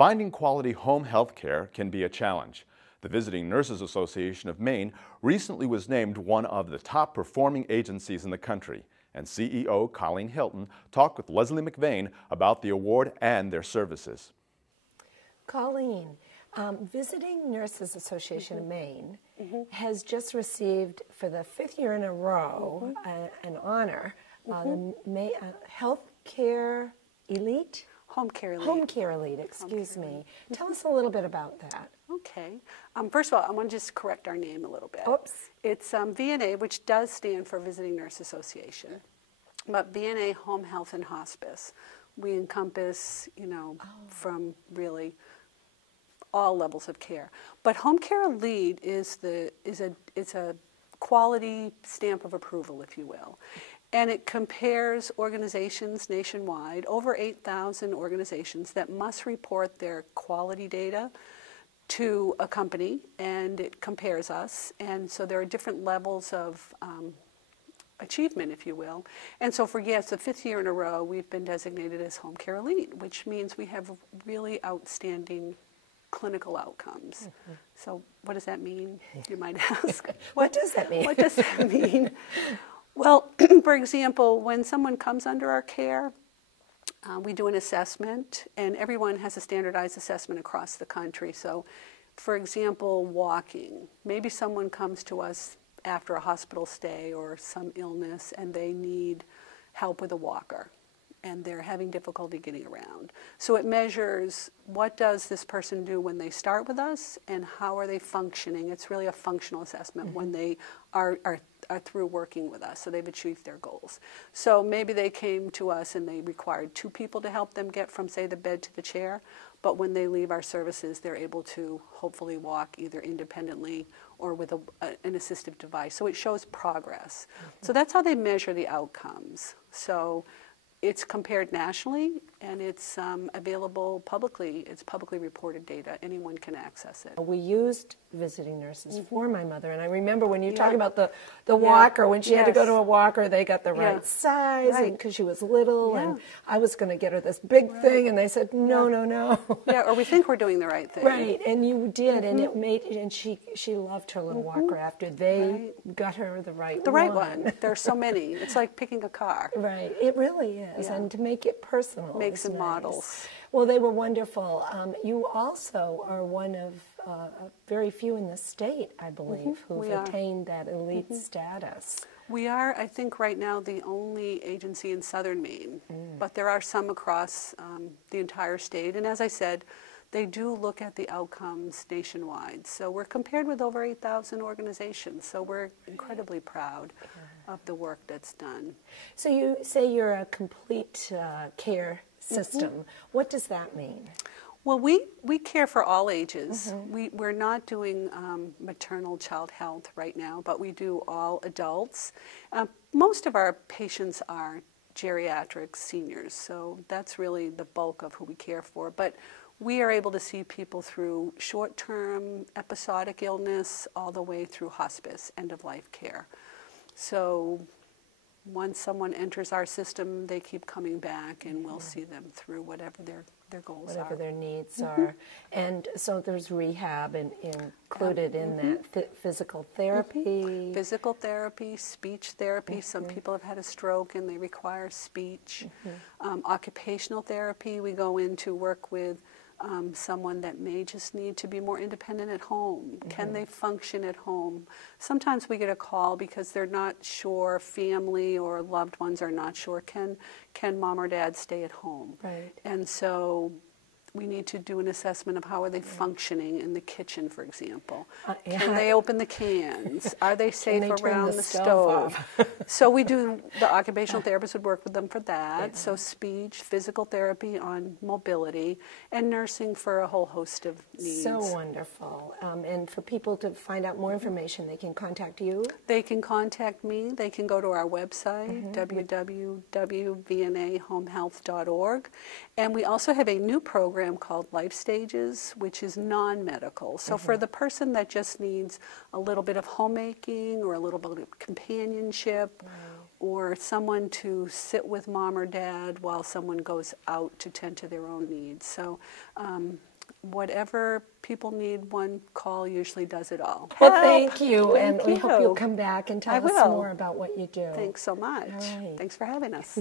Finding quality home health care can be a challenge. The Visiting Nurses Association of Maine recently was named one of the top performing agencies in the country, and CEO Colleen Hilton talked with Leslie McVeigh about the award and their services. Colleen, Visiting Nurses Association of Maine has just received, for the 5th year in a row, an honor, Health Care Elite? Home Care Elite. Home Care Elite, excuse me. Tell us a little bit about that. Okay. First of all, I want to just correct our name a little bit. Oops. It's VNA, which does stand for Visiting Nurse Association, but VNA Home Health and Hospice. We encompass, from really all levels of care. But Home Care Elite is a quality stamp of approval, if you will. And it compares organizations nationwide, over 8,000 organizations that must report their quality data to a company, and it compares us. And so there are different levels of achievement, if you will. And so for, the 5th year in a row, we've been designated as Home Care Elite, which means we have really outstanding clinical outcomes. So what does that mean, you might ask? What does that mean? What does that mean? Well, for example, when someone comes under our care, we do an assessment, and everyone has a standardized assessment across the country. So, for example, walking. Maybe someone comes to us after a hospital stay or some illness, and they need help with a walker, and they're having difficulty getting around. So it measures what does this person do when they start with us, and how are they functioning. It's really a functional assessment when they are through working with us, so they've achieved their goals. So maybe they came to us and they required 2 people to help them get from, say, the bed to the chair, but when they leave our services, they're able to hopefully walk either independently or with an assistive device. So it shows progress. So that's how they measure the outcomes. So it's compared nationally, and it's available publicly. It's publicly reported data. Anyone can access it. We used Visiting Nurses for my mother, and I remember when you talk about the walker, when she had to go to a walker, they got the right size because she was little, and I was going to get her this big thing, and they said, no, no, no. Or we think we're doing the right thing. Right, and you did, and it made, and she loved her little walker after they got her the right one. The right one. There are so many. It's like picking a car. Right, it really is, and to make it personal. Makes and models. Well, they were wonderful. You also are one of very few in the state, I believe, who've attained that elite status. We are, I think, right now the only agency in southern Maine, but there are some across the entire state. And as I said, they do look at the outcomes nationwide. So we're compared with over 8,000 organizations. So we're incredibly proud of the work that's done. So you say you're a complete care system. What does that mean? Well, we care for all ages. We're not doing maternal child health right now, but we do all adults. Most of our patients are geriatric seniors, so that's really the bulk of who we care for. But we are able to see people through short-term episodic illness all the way through hospice, end-of-life care. So once someone enters our system, they keep coming back, and we'll see them through whatever their goals are. Whatever their needs are. And so there's rehab included in that, physical therapy. Physical therapy, speech therapy. Some people have had a stroke and they require speech. Occupational therapy, we go in to work with someone that may just need to be more independent at home. Can they function at home? Sometimes we get a call because they're not sure, family or loved ones are not sure, can mom or dad stay at home? Right. And so we need to do an assessment of how are they functioning in the kitchen, for example. Can they open the cans? Are they safe around the stove? So we do, the occupational therapist would work with them for that. So speech, physical therapy on mobility, and nursing for a whole host of needs. So wonderful. And for people to find out more information, they can contact you? They can contact me. They can go to our website, www.vnahomehealth.org. And we also have a new program called Life Stages, which is non-medical. So for the person that just needs a little bit of homemaking or a little bit of companionship, or someone to sit with mom or dad while someone goes out to tend to their own needs. So whatever people need, one call usually does it all. Well, thank you, Thank and we you. hope you'll come back and tell us will. more about what you do. Thanks so much. All right. Thanks for having us.